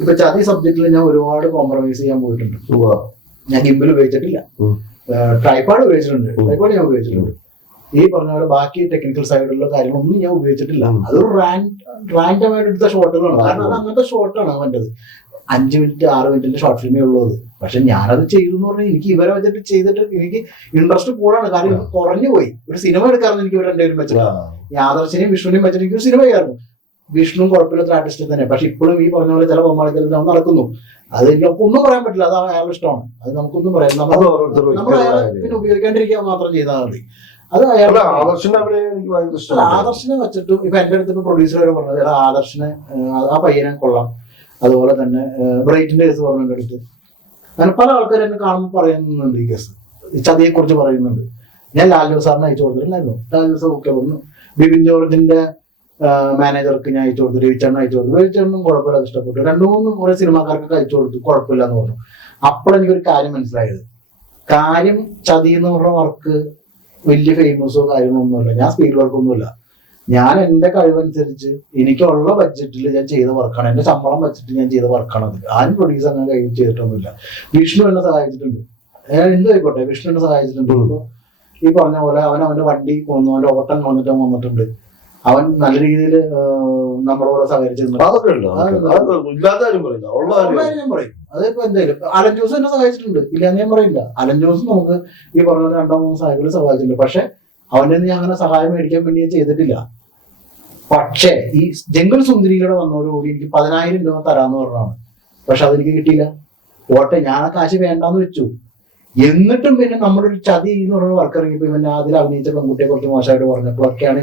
ഇപ്പൊ ചതി സബ്ജക്റ്റിൽ ഞാൻ ഒരുപാട് കോംപ്രമൈസ് ചെയ്യാൻ പോയിട്ടുണ്ട്. ഞാൻ ഗിംബൽ ഉപയോഗിച്ചിട്ടില്ല, ട്രൈപാഡ് ഉപയോഗിച്ചിട്ടുണ്ട്, ട്രൈപാഡ് ഞാൻ ഉപയോഗിച്ചിട്ടുണ്ട്. ഈ പറഞ്ഞ പോലെ ബാക്കി ടെക്നിക്കൽ സൈഡിലുള്ള കാര്യങ്ങളൊന്നും ഞാൻ ഉപയോഗിച്ചിട്ടില്ല. അതൊരു റാൻഡമായിട്ട് എടുത്ത ഷോട്ടുകളാണ്. കാരണം അത് അങ്ങനത്തെ ഷോട്ടാണ് അവൻ്റെത്. 5 മിനിറ്റ് 6 മിനിറ്റിന്റെ ഷോർട്ട് ഫിലിമേ ഉള്ളത്. പക്ഷെ ഞാനത് ചെയ്തു എന്ന് പറഞ്ഞാൽ എനിക്ക് ഇവരെ വെച്ചിട്ട് ചെയ്തിട്ട് എനിക്ക് ഇൻട്രസ്റ്റ് കൂടാണ്. കാരണം കുറഞ്ഞു പോയി. ഒരു സിനിമ എടുക്കാറുണ്ട് എനിക്ക് ഇവർ രണ്ടുപേരും വെച്ചിട്ട്. ആദർശിനെയും വിഷ്ണുവിനെയും വെച്ചിട്ട് എനിക്ക് ഒരു സിനിമ ചെയ്യാറുണ്ട്. വിഷ്ണു കുഴപ്പമില്ലാത്ത ആർട്ടിസ്റ്റ് തന്നെ. പക്ഷെ ഇപ്പോഴും ഈ പറഞ്ഞ പോലെ ചില കോമാളികളിൽ നടക്കുന്നു. അത് എനിക്ക് ഒന്നും പറയാൻ പറ്റില്ല. അത് അയാളുടെ ഇഷ്ടമാണ്. അത് നമുക്കൊന്നും പറയാം. നമ്മൾ അയാളെ പിന്നെ ഉപയോഗിക്കാണ്ടിരിക്കാൻ മാത്രം ചെയ്താൽ മതി. അത് അയാളുടെ ആദർശിനെ വെച്ചിട്ട് ഇപ്പൊ എന്റെ അടുത്ത് പ്രൊഡ്യൂസർ വരെ പറഞ്ഞത് ആദർശിനെ ആ പയ്യനെ കൊള്ളാം. അതുപോലെ തന്നെ ബ്രൈറ്റിന്റെ കേസ് പറഞ്ഞു എന്റെ അടുത്ത്. അങ്ങനെ പല ആൾക്കാർ എന്നെ കാണുമ്പോൾ പറയുന്നുണ്ട് ഈ കേസ്, ചതിയെ കുറിച്ച് പറയുന്നുണ്ട്. ഞാൻ ലാലു സാറിന് അയച്ചു കൊടുത്തിട്ടുണ്ടായിരുന്നു. ലാലു സാർ ഓക്കെ പറഞ്ഞു. ബിബിൻ ജോർജിന്റെ മാനേജർക്ക് ഞാൻ അയച്ചു കൊടുത്തു, രവിചേട്ടൻ അയച്ചു കൊടുത്തു. രവിചേട്ടനും കുഴപ്പമില്ല, ഇഷ്ടപ്പെട്ടു. 2-3 കുറെ സിനിമാക്കാർക്കൊക്കെ അയച്ചു കൊടുത്തു, കുഴപ്പമില്ല എന്ന് പറഞ്ഞു. അപ്പോഴെനിക്കൊരു കാര്യം മനസ്സിലായത്, കാര്യം ചതി എന്ന് പറഞ്ഞ വർക്ക് വലിയ ഫേമസോ കാര്യങ്ങളൊന്നുമില്ല. ഞാൻ സ്പീഡ് വർക്കൊന്നുമില്ല. ഞാൻ എന്റെ കഴിവനുസരിച്ച് എനിക്കുള്ള ബഡ്ജറ്റിൽ ഞാൻ ചെയ്ത വർക്കാണ്. എന്റെ ശമ്പളം വെച്ചിട്ട് ഞാൻ ചെയ്ത വർക്കാണ് അത്. ആരും പ്രൊഡ്യൂസ് അങ്ങനെ കഴിവ് ചെയ്തിട്ടൊന്നുമില്ല. വിഷ്ണു എന്നെ സഹായിച്ചിട്ടുണ്ട്. എന്തായിക്കോട്ടെ, വിഷ്ണു എന്നെ സഹായിച്ചിട്ടുണ്ട്. ഇപ്പൊ ഈ പറഞ്ഞ പോലെ അവന്റെ വണ്ടി കൊന്നു, അവന്റെ ഓട്ടം വന്നിട്ടുണ്ട്. അവൻ നല്ല രീതിയിൽ നമ്മളോട് സഹകരിച്ചിട്ടുണ്ട്. ഞാൻ പറയും അതിപ്പോ എന്തായാലും അലൻ ജോസ് എന്നെ സഹായിച്ചിട്ടുണ്ട്, ഇല്ലാന്ന് ഞാൻ പറയില്ല. അലൻ ജോസ് നമുക്ക് ഈ പറഞ്ഞ 2-3 സഹായികൾ സഹായിച്ചിട്ടുണ്ട്. പക്ഷെ അവന്റെ ഞാൻ അങ്ങനെ സഹായം മേടിക്കാൻ വേണ്ടി ഞാൻ ചെയ്തിട്ടില്ല. പക്ഷേ ഈ ജംഗിൾ സുന്ദരിയുടെ വന്നതോടുകൂടി എനിക്ക് 10,000 രൂപ തരാന്ന് പറഞ്ഞാണ്. പക്ഷെ അതെനിക്ക് കിട്ടിയില്ല. പോട്ടെ, ഞാൻ ആ കാശ് വേണ്ടാന്ന് വെച്ചു. എന്നിട്ടും പിന്നെ നമ്മുടെ ഒരു ചതി എന്ന് പറയുന്ന വർക്ക് ഇറങ്ങിയപ്പോ ഇവൻ അതിൽ അഭിനയിച്ച പെൺകുട്ടിയെ കുറച്ച് മോശമായിട്ട് പറഞ്ഞപ്പോഴൊക്കെയാണ്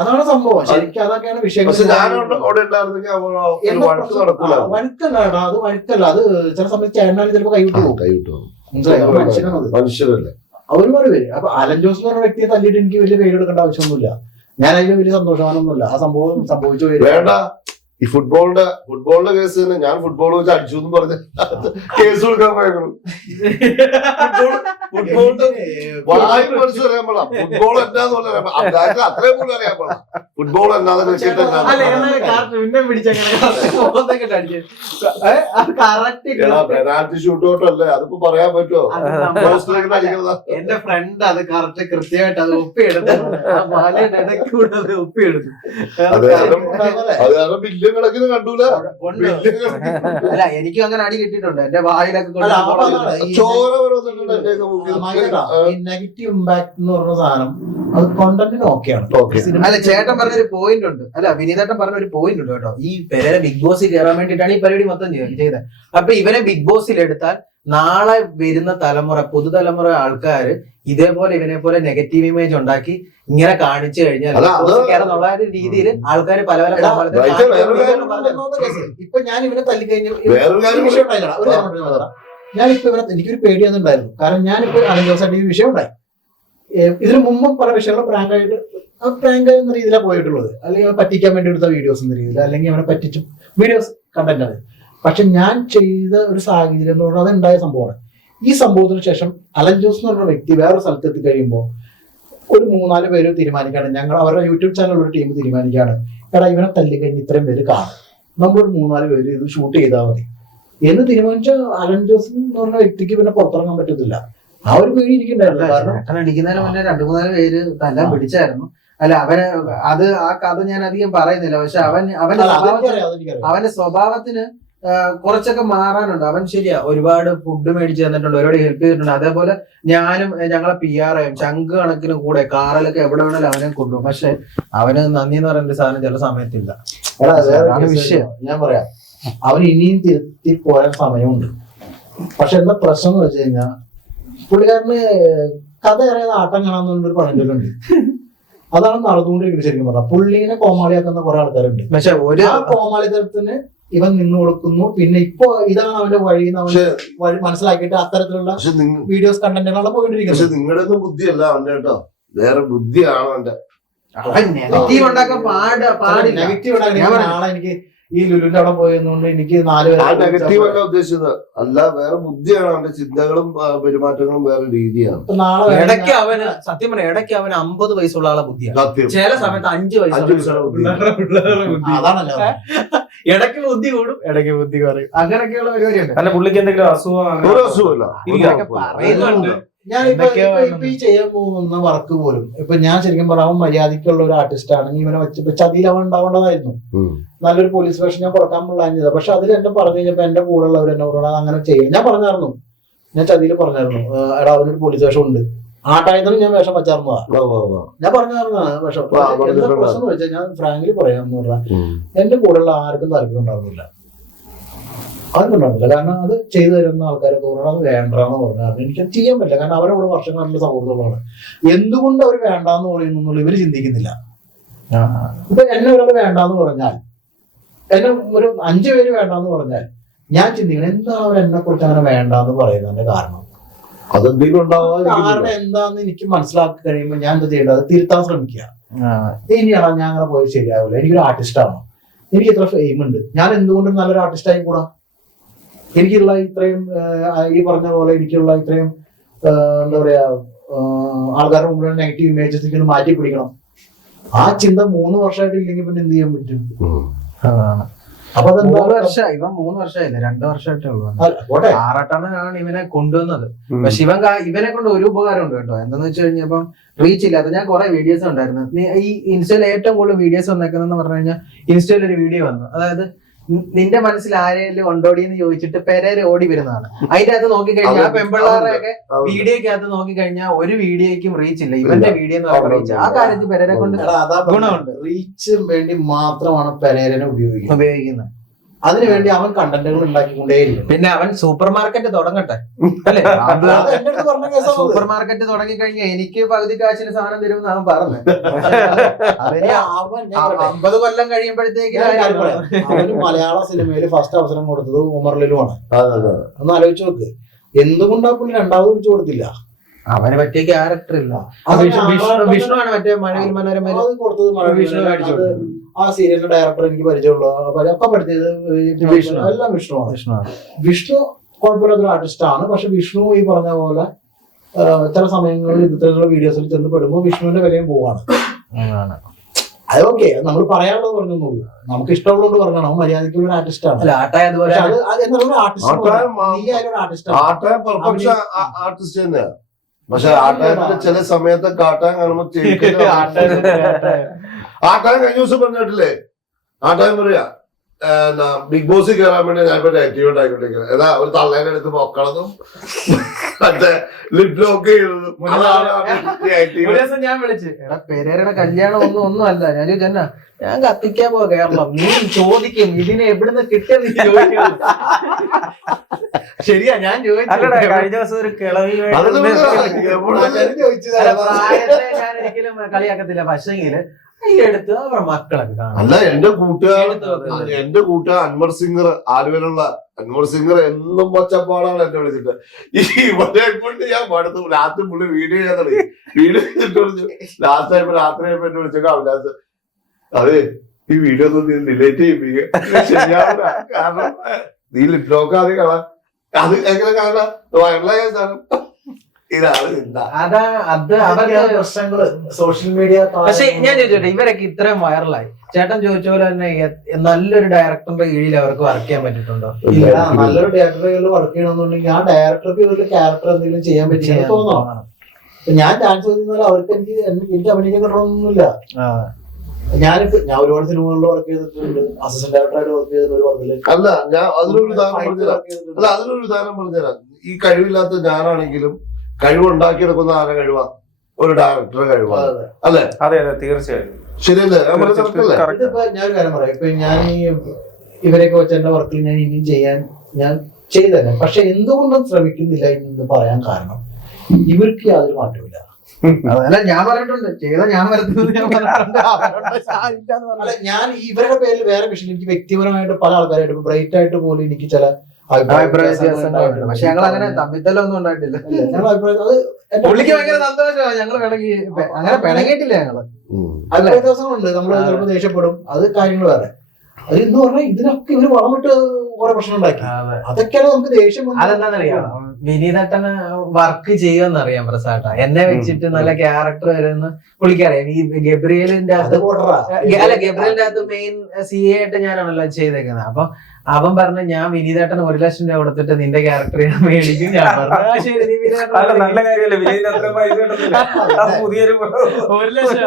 അതാണ് സംഭവം. ശരിക്കും അതൊക്കെയാണ് വിഷയങ്ങൾ. വഴുക്കല്ല, അത് വഴുക്കല്ല. അത് ചില സമയത്ത് ചേട്ടനാലും ചിലപ്പോ കൈവിട്ടു പോകും. മനുഷ്യനല്ലേ ഒരുപാട് പേര്. അപ്പൊ അലൻ ജോസ് എന്ന് പറഞ്ഞ വ്യക്തിയെ തല്ലിയിട്ട് എനിക്ക് വലിയ പേരെടുക്കേണ്ട ആവശ്യമൊന്നുമില്ല. ഞാൻ അതിന് വലിയ സന്തോഷവാനൊന്നുമില്ല. ആ സംഭവം സംഭവിച്ചു വേണ്ട. ഈ ഫുട്ബോളിന്റെ കേസ് തന്നെ ഞാൻ ഫുട്ബോൾ വെച്ച് അടിച്ചു എന്ന് പറഞ്ഞ കേസ് കൊടുക്കാൻ പോയേക്കണം. മനസ്സിലറിയാൻ പാടാം ഫുട്ബോൾ എന്നാന്ന് പറയാം. അത്രയും പോലും അറിയാൻ പാടാം ഫുട്ബോൾ എന്നാന്ന് വെച്ചിട്ട് പെനാൽറ്റി ഷൂട്ട് ഔട്ടല്ലേ, അതിപ്പോ പറയാൻ പറ്റുമോ? എന്റെ ഫ്രണ്ട് അത് കറക്റ്റ് കൃത്യമായിട്ട് അത് ഒപ്പിയെടുത്തു. ഒപ്പിയെടുത്തു. അത് കാരണം ബില്യൺ കണക്കിന് കണ്ടൂല. അല്ല, എനിക്കും അങ്ങനെ അടി കിട്ടിയിട്ടുണ്ട്. എന്റെ വായിലൊക്കെ നെഗറ്റീവ് ഇമ്പാക്ട് എന്ന് പറഞ്ഞ സാധനം അത് കോണ്ടന്റിന് ഓക്കെയാണ്. അല്ല, ചേട്ടൻ പറഞ്ഞൊരു പോയിന്റ് ഉണ്ട്. അല്ല, വിനീതേട്ടൻ പറഞ്ഞ ഒരു പോയിന്റ് ഉണ്ട് കേട്ടോ. ഈ പെരേര ബിഗ് ബോസിൽ കയറാൻ വേണ്ടിയിട്ടാണ് ഈ പരിപാടി മൊത്തം ചെയ്തത്. അപ്പൊ ഇവനെ ബിഗ് ബോസിൽ എടുത്താൽ നാളെ വരുന്ന പുതുതലമുറ ആൾക്കാര് ഇതേപോലെ ഇവനെ പോലെ നെഗറ്റീവ് ഇമേജ് ഉണ്ടാക്കി ഇങ്ങനെ കാണിച്ചു കഴിഞ്ഞാൽ എന്നുള്ള രീതിയിൽ ആൾക്കാർ പല പല ഇപ്പൊ ഞാൻ ഇവനെ തല്ലിക്കഴിഞ്ഞ ഞാനിപ്പോ ഇവനെ എനിക്കൊരു പേടിയൊന്നുണ്ടായിരുന്നു. കാരണം ഞാനിപ്പോ അലൻ ജോസായിട്ട് ഈ വിഷയം ഉണ്ടായി. ഇതിനു മുമ്പും പല വിഷയങ്ങളും പ്രാങ്ക് എന്ന രീതിയിലാണ് പോയിട്ടുള്ളത്. അല്ലെങ്കിൽ അവനെ പറ്റിക്കാൻ വേണ്ടി എടുത്ത വീഡിയോസ് എന്ന രീതിയിൽ, അല്ലെങ്കിൽ അവനെ പറ്റിച്ചു വീഡിയോസ് കണ്ടന്റ് ആണ്. പക്ഷെ ഞാൻ ചെയ്ത ഒരു സാഹചര്യം എന്ന് പറഞ്ഞാൽ അതുണ്ടായ സംഭവമാണ്. ഈ സംഭവത്തിന് ശേഷം അലൻ ജോസ് എന്ന് പറഞ്ഞ വ്യക്തി വേറെ സ്ഥലത്ത് എത്തിക്കഴിയുമ്പോൾ ഒരു 3-4 പേര് തീരുമാനിക്കാണ്, ഞങ്ങൾ അവരുടെ യൂട്യൂബ് ചാനൽ ഒരു ടീം തീരുമാനിക്കുകയാണ്, എടാ ഇവനെ തല്ലിക്കഴിഞ്ഞ് ഇത്രയും പേര് കാണും, നമ്മളൊരു 3-4 പേര് ഇത് ഷൂട്ട് ചെയ്താൽ മതി എന്ന് തീരുമാനിച്ച അലൻ ജോസ് എന്ന് പറഞ്ഞ വ്യക്തിക്ക് പിന്നെ പുറത്തിറങ്ങാൻ പറ്റത്തില്ല. ആ ഒരു പേടി എനിക്കുണ്ടായിരുന്നു. കാരണം അടിക്കുന്നതിന് മുന്നേ 2-3 പേര് തല്ലാൻ പിടിച്ചായിരുന്നു. അല്ല, ആ കഥ ഞാൻ അധികം പറയുന്നില്ല. പക്ഷെ അവന്റെ സ്വഭാവത്തിന് കുറച്ചൊക്കെ മാറാനുണ്ട്. അവൻ ശരിയാ, ഒരുപാട് ഫുഡ് മേടിച്ച് തന്നിട്ടുണ്ട്, ഒരുപാട് ഹെൽപ്പ് ചെയ്തിട്ടുണ്ട്. അതേപോലെ ഞാനും ഞങ്ങളെ PR ചങ്ക് കണക്കിന് കൂടെ കാറിലൊക്കെ എവിടെ വേണേലും അവനെ കൊണ്ടുപോകും. പക്ഷെ അവന് നന്ദി എന്ന് പറയുന്ന സാധനം ചില സമയത്തില്ല. വിഷയം ഞാൻ പറയാം, അവൻ ഇനിയും തിരുത്തി പോരാൻ സമയമുണ്ട്. പക്ഷെ എന്താ പ്രശ്നം എന്ന് വെച്ച് കഴിഞ്ഞാൽ പുള്ളിക്കാരന് കഥ അറിയാതെ ആട്ടം കാണാന്നുള്ളൊരു പഴഞ്ചൊല്ലുണ്ട്. അതാണ് നടന്നുകൊണ്ടിരിക്കുന്നത്. ശരിക്കും പറഞ്ഞാൽ പുള്ളിനെ കോമാളിയാക്കുന്ന കുറെ ആൾക്കാരുണ്ട്. പക്ഷെ ആ കോമാളിത്തരത്തിന് ഇവൻ നിന്ന് കൊടുക്കുന്നു. പിന്നെ ഇപ്പൊ ഇതാണ് അവന്റെ വഴി മനസ്സിലാക്കിയിട്ട് അത്തരത്തിലുള്ള വീഡിയോസ് കണ്ടന്റുകളാണ് പോയിക്കൊണ്ടിരിക്കുന്നത്. പക്ഷെ നിങ്ങളുടെ ഒന്നും ബുദ്ധിയല്ല അവന്റെ കേട്ടോ, വേറെ ബുദ്ധിയാണ് അവന്റെ. നെഗറ്റീവ് ഉണ്ടാക്കാൻ നെഗറ്റീവ് ഉണ്ടാക്കാൻ നാളെ എനിക്ക് ഈ ലുലുവിന്റെ അവിടെ പോയതുകൊണ്ട് എനിക്ക് 4 ആ നെഗറ്റീവ് പേരെ അല്ല ഉദ്ദേശിച്ചത്, അല്ല വേറെ ബുദ്ധിയാണ് അവന്റെ ചിന്തകളും പെരുമാറ്റങ്ങളും വേറെ രീതിയാണ്. ഇപ്പൊ നാളെ ഇടയ്ക്ക് അവന് സത്യം പറഞ്ഞ ഇടയ്ക്ക് അവന് 50 വയസ്സുള്ള ആളെ ബുദ്ധിയാണ്, സത്യം. ചില സമയത്ത് 5 വയസ്സുള്ള ബുദ്ധി. അതാണല്ലോ ഇടയ്ക്ക് ബുദ്ധി കൂടും, ഇടയ്ക്ക് ബുദ്ധി കുറയും, അങ്ങനെയൊക്കെയുള്ള പരിപാടിയുണ്ട്. അല്ല പുള്ളിക്ക് എന്തെങ്കിലും അസുഖം ഒരു അസുഖമില്ല. ഇതൊക്കെ പറയുന്നുണ്ട്. ഞാൻ ഇപ്പൊ ഈ ചെയ്യാൻ പോകുന്ന വർക്ക് പോലും ഇപ്പൊ ഞാൻ ശരിക്കും പറയാൻ മര്യാദക്കുള്ള ഒരു ആർട്ടിസ്റ്റ് ആണെങ്കിൽ ഇവനെ വെച്ചപ്പോ ചതിയിൽ അവൻ ഉണ്ടാവേണ്ടതായിരുന്നു. നല്ലൊരു പോലീസ് വേഷം ഞാൻ കൊടുക്കാൻ പ്ലാൻ ചെയ്തത്. പക്ഷെ അതിൽ എന്നെ പറഞ്ഞു കഴിഞ്ഞപ്പോ എന്റെ കൂടെ ഉള്ളവർ എന്നെ പറഞ്ഞാൽ അങ്ങനെ ചെയ്യും. ഞാൻ പറഞ്ഞായിരുന്നു, ഞാൻ ചതിയിൽ പറഞ്ഞായിരുന്നു, എടാ അവനൊരു പോലീസ് വേഷം ഉണ്ട്. ആ ടൈമിൽ ഞാൻ വേഷം വെച്ചായിരുന്നതാ, ഞാൻ പറഞ്ഞായിരുന്നതാണ്. പക്ഷെ എന്താ പ്രശ്നം എന്ന് വെച്ചാൽ ഞാൻ ഫ്രാങ്കിലി പറയാമെന്ന് പറഞ്ഞാൽ എന്റെ കൂടെയുള്ള ആർക്കും താല്പര്യം ഉണ്ടായിരുന്നില്ല, അതൊന്നുണ്ടാവില്ല. കാരണം അത് ചെയ്തു തരുന്ന ആൾക്കാരൊക്കെ പറഞ്ഞാൽ അത് വേണ്ടെന്ന് പറഞ്ഞാൽ എനിക്കത് ചെയ്യാൻ പറ്റില്ല. കാരണം അവരോട് വർഷങ്ങളുടെ സൗഹൃദമാണ്. എന്തുകൊണ്ട് അവർ വേണ്ടാന്ന് പറയുന്നു ഇവര് ചിന്തിക്കുന്നില്ല. ഇപ്പൊ എന്നെ ഒരാൾ വേണ്ടാന്ന് പറഞ്ഞാൽ, എന്നെ ഒരു 5 പേര് വേണ്ടാന്ന് പറഞ്ഞാൽ ഞാൻ ചിന്തിക്കണം എന്താണ് അവർ എന്നെ കുറിച്ച് അങ്ങനെ വേണ്ടാന്ന് പറയുന്നതിന്റെ കാരണം. അതെന്തെങ്കിലും കാരണം എന്താന്ന് എനിക്ക് മനസ്സിലാക്കി കഴിയുമ്പോൾ ഞാൻ എന്താ ചെയ്യേണ്ടത്, അത് തിരുത്താൻ ശ്രമിക്കുക. ഇനിയാണ് ഞാൻ അങ്ങനെ പോയത് ശരിയാവില്ല, എനിക്കൊരു ആർട്ടിസ്റ്റാണ്, എനിക്ക് ഇത്ര ഫെയിം ഉണ്ട്, ഞാൻ എന്തുകൊണ്ടും നല്ലൊരു ആർട്ടിസ്റ്റ് ആയി കൂടാ, എനിക്കുള്ള ഇത്രയും ഈ പറഞ്ഞ പോലെ എനിക്കുള്ള ഇത്രയും എന്താ പറയാ ആൾക്കാരുടെ മുമ്പിൽ നെഗറ്റീവ് ഇമേജസ് എനിക്ക് മാറ്റി പിടിക്കണം. ആ ചിന്ത 3 വർഷമായിട്ട് ഇല്ലെങ്കിൽ പിന്നെ എന്ത് ചെയ്യാൻ പറ്റും? അപ്പൊ അതെന്താ 3 വർഷമായി, ഇവൻ 3 വർഷമായില്ല, 2 വർഷമായിട്ടേ ഉള്ളൂ. 6 ഇവനെ കൊണ്ടുവന്നത്. പക്ഷെ ഇവനെ കൊണ്ട് ഒരു ഉപകാരം ഉണ്ട് കേട്ടോ. എന്താന്ന് വെച്ച് കഴിഞ്ഞപ്പം റീച്ച് ഇല്ലാത്ത ഞാൻ കുറെ വീഡിയോസ് ഉണ്ടായിരുന്നു. ഈ ഇൻസ്റ്റയിൽ ഏറ്റവും കൂടുതൽ വീഡിയോസ് വന്നേക്കുന്നതെന്ന് പറഞ്ഞു കഴിഞ്ഞാൽ ഇൻസ്റ്റയിൽ ഒരു വീഡിയോ വന്നു, അതായത് നിന്റെ മനസ്സിൽ ആരെങ്കിലും കൊണ്ടോടി എന്ന് ചോദിച്ചിട്ട് പെരേര ഓടി വരുന്നതാണ്. അതിന്റെ അകത്ത് നോക്കിക്കഴിഞ്ഞാൽ ആ പെമ്പിള്ളാറൊക്കെ വീഡിയോക്കകത്ത് നോക്കിക്കഴിഞ്ഞാൽ ഒരു വീഡിയോയ്ക്കും റീച്ച് ഇല്ല. ഇവന്റെ വീഡിയോ എന്ന് പറയുന്നത് റീച്ച്. ആ കാര്യത്തിൽ പെരേരെ കൊണ്ട് ഗുണമുണ്ട്. റീച്ച് വേണ്ടി മാത്രമാണ് പെരേരനെ ഉപയോഗിക്കുന്നത്. അതിനുവേണ്ടി അവൻ കണ്ടന്റുകൾ ഉണ്ടാക്കിക്കൊണ്ടേയിരിക്കും. പിന്നെ അവൻ സൂപ്പർ മാർക്കറ്റ് തുടങ്ങട്ടെ അല്ലെ? സൂപ്പർ മാർക്കറ്റ് തുടങ്ങി കഴിഞ്ഞാൽ എനിക്ക് പകുതി കാശിന് സാധനം തരുമെന്ന് അവൻ പറഞ്ഞു. 50 കൊല്ലം കഴിയുമ്പോഴത്തേക്ക് അവന് മലയാള സിനിമയിൽ ഫസ്റ്റ് അവസരം കൊടുത്തത് ഉമർലിലുമാണ്. ഒന്ന് ആലോചിച്ച് നോക്ക്, എന്തുകൊണ്ടാ പുള്ളി രണ്ടാമത് വിളിച്ചു കൊടുത്തില്ല? അവന് പറ്റിയ ക്യാരക്ടർ ഇല്ല. വിഷ്ണുവാണ് മറ്റേ മഴവിൽ മനോരമ കൊടുത്തത്. ആ സീരിയലിന്റെ ഡയറക്ടർ എനിക്ക് പരിചയമുള്ള ഒക്കെ പഠിച്ചത് എല്ലാം വിഷ്ണുവാണ്. വിഷ്ണു കുഴപ്പമില്ലാത്തൊരു ആർട്ടിസ്റ്റ് ആണ്. പക്ഷെ വിഷ്ണു ഈ പറഞ്ഞ പോലെ ചില സമയങ്ങളിൽ ഇത്തരത്തിലുള്ള വീഡിയോസിൽ ചെന്ന് പെടുമ്പോൾ വിഷ്ണുവിന്റെ വിലയും പോവാണ്. അതൊക്കെ നമ്മൾ പറയാനുള്ളത് പറഞ്ഞൊന്നുള്ളൂ, നമുക്ക് ഇഷ്ടമുള്ളതുകൊണ്ട് പറഞ്ഞാണ്. അവൻ മര്യാദയ്ക്കുള്ള ആർട്ടിസ്റ്റ് ആണ്. ആർട്ടിസ്റ്റ് തന്നെയാണ്. പക്ഷെ ആട്ടായത്തിന്റെ ചില സമയത്ത് കാട്ടാൻ കാണുമ്പോ ആട്ടാൻ കഴിഞ്ഞ ദിവസം പറഞ്ഞിട്ടില്ലേ, ആട്ടാൻ പറയാ ബിഗ് ബോസിൽ കയറാൻ വേണ്ടി ഞാൻ ഇപ്പൊ ആക്റ്റീവ് ഉണ്ടായിക്കൊണ്ടിരിക്കുന്നത്. ഏതാ ഒരു തള്ളേനെ എടുത്ത് പൊക്കണതും മറ്റേ ലിപ് ലോക്ക് ചെയ്തതും. ഞാൻ വിളിച്ച് എടാ പെരേരയുടെ കല്യാണം ഒന്നും അല്ല. ഞാൻ ചോദിച്ചാ ഞാൻ കത്തിക്കാൻ പോവാ കേരളം, നീ ചോദിക്കും ഇതിനെ എവിടുന്ന് കിട്ടിയെന്ന് ചോദിക്കും. ശരിയാ, ഞാൻ ചോദിച്ചു കഴിഞ്ഞ ദിവസം ഒരു കിളവി പ്രായത്തെ ഞാൻ ഒരിക്കലും കളിയാക്കത്തില്ല. പക്ഷെങ്കില് ഈ എടുത്ത് അവരുടെ മക്കളൊക്കെ കാണാം. അല്ല, എന്റെ കൂട്ടുകാരൻ അൻവർ സിംഗർ, ആലുവയിലുള്ള അൻവർ സിംഗർ എന്നും പച്ചപ്പാടാണ് എന്നെ വിളിച്ചിട്ട്. ഈ ഇവിടെ കൊണ്ട് ഞാൻ പടുത്തു. രാത്രി പുള്ളി വീഡിയോ ചെയ്യാൻ തുടങ്ങി. വീഡിയോ ചെയ്തിട്ട് വിളിച്ചു. ലാസ്റ്റ് ആയപ്പോ രാത്രി ആയപ്പോ എന്നെ വിളിച്ചേക്കാം അവിലാസ്, അതെ ഈ വീഡിയോ ഒന്നും നീ ഡിലേറ്റ് ചെയ്യിപ്പിക്കുക, ശരിയാവില്ല. കാരണം നീ ലിപ് ലോക്ക് ആദ്യം കാണാം, അത് എങ്ങനെ കാണാം, വൈറലായ സാധനം ഇതാണ് ചിന്ത. പ്രശ്നങ്ങള് സോഷ്യൽ മീഡിയ. പക്ഷെ ഞാൻ ചോദിച്ചോട്ടെ, ഇവരൊക്കെ ഇത്രയും വൈറലായി, ചേട്ടൻ ചോദിച്ച പോലെ തന്നെ നല്ലൊരു ഡയറക്ടറിന്റെ കീഴിൽ അവർക്ക് വർക്ക് ചെയ്യാൻ പറ്റിയിട്ടുണ്ടോ? നല്ലൊരു ഡയറക്ടറുടെ കീഴിൽ വർക്ക് ചെയ്യണമെന്നുണ്ടെങ്കിൽ ആ ഡയറക്ടർക്ക് ഇവരുടെ ക്യാരക്ടർ എന്തെങ്കിലും ചെയ്യാൻ പറ്റിയെന്ന് തോന്നണം. ഞാൻ ചാൻസ് ചോദിച്ചാൽ അവർക്ക് എനിക്ക് അഭിനയിക്കാൻ കിട്ടണമെന്നൊന്നുമില്ല. ഞാൻ ഒരുപാട് സിനിമകളിൽ വർക്ക് ചെയ്തിട്ടുണ്ട്, അസിസ്റ്റന്റ് ഡയറക്ടറായിട്ട് വർക്ക് ചെയ്തിട്ടുണ്ട് ഒരു വർക്കില്. അല്ല, ഞാൻ അതിനൊരു ഉദാഹരണം പറഞ്ഞുതരാം. ഈ കഴിവില്ലാത്ത ഞാനാണെങ്കിലും കഴിവുണ്ടാക്കിയെടുക്കുന്ന ആരുടെ കഴിവാ? ഒരു ഡയറക്ടറുടെ കഴിവാ, അല്ലെ? അതെ അതെ, തീർച്ചയായും ശരിയല്ലേ? ഇതിപ്പോ ഞാനൊരു കാര്യം പറയാം. ഇപ്പൊ ഞാൻ ഈ ഇവരെയൊക്കെ വെച്ച എന്റെ വർക്കിൽ ഞാൻ ഇനിയും ചെയ്യാൻ ഞാൻ ചെയ്തന്നെ. പക്ഷെ എന്തുകൊണ്ടും ശ്രമിക്കുന്നില്ല എന്ന് പറയാൻ കാരണം ഇവർക്ക് യാതൊരു മാറ്റമില്ല. അതല്ല ഞാൻ പറഞ്ഞിട്ടുണ്ട്, ചെയ്ത ഞാൻ വരത്തുന്നത്. അല്ല, ഞാൻ ഇവരുടെ പേരിൽ വേറെ വിഷയം എനിക്ക് വ്യക്തിപരമായിട്ട് പല ആൾക്കാരായിട്ട് ബ്രൈറ്റ് ആയിട്ട് പോലും എനിക്ക് ചില അഭിപ്രായ വ്യത്യാസങ്ങളുണ്ട്. പക്ഷെ ഞങ്ങൾ അങ്ങനെ തമ്മിത്തല്ലൊന്നും ഉണ്ടായിട്ടില്ല. പുള്ളിക്ക് ഭയങ്കര സന്തോഷമാണ്. ഞങ്ങൾ പിണങ്ങി അങ്ങനെ പിണങ്ങിയിട്ടില്ല. ഞങ്ങള് അഭിപ്രായ വ്യത്യാസങ്ങളുണ്ട്, നമ്മൾ ചിലപ്പോൾ ദേഷ്യപ്പെടും, അത് കാര്യങ്ങൾ വേറെ. അത് എന്ന് പറഞ്ഞാൽ ഇതിനൊക്കെ ഇവര് വളമിട്ട് കുറെ പ്രശ്നം ഉണ്ടാക്കി. അതൊക്കെയാണ് നമുക്ക് ദേഷ്യം വന്നത്. അതെന്താന്നറിയാം, വിനീതേട്ടന് വർക്ക് ചെയ്യുമെന്നറിയാം പ്രസാദ. എന്നെ വെച്ചിട്ട് നല്ല ക്യാരക്ടർ വരുന്ന പുള്ളിക്കറിയാം. ഈ ഗബ്രിയലിന്റെ അത് അകത്ത് പോട്ടറാ. ഗബ്രിയലിന്റെ അകത്ത് മെയിൻ CA ആയിട്ട് ഞാനാണല്ലോ ചെയ്തേക്കുന്നത്. അപ്പൊ അവൻ പറഞ്ഞു, ഞാൻ വിനീതേട്ടന് 1 ലക്ഷം രൂപ കൊടുത്തിട്ട് നിന്റെ ക്യാരക്ടർ ഞാൻ മേടിക്കും. ഞാൻ പറഞ്ഞു, "ആ, ശരി, നീ നല്ല കാര്യമല്ലേ, വിനീതിന് അത്ര പൈസ കിട്ടുന്നില്ല. പുതിയൊരു 1 ലക്ഷം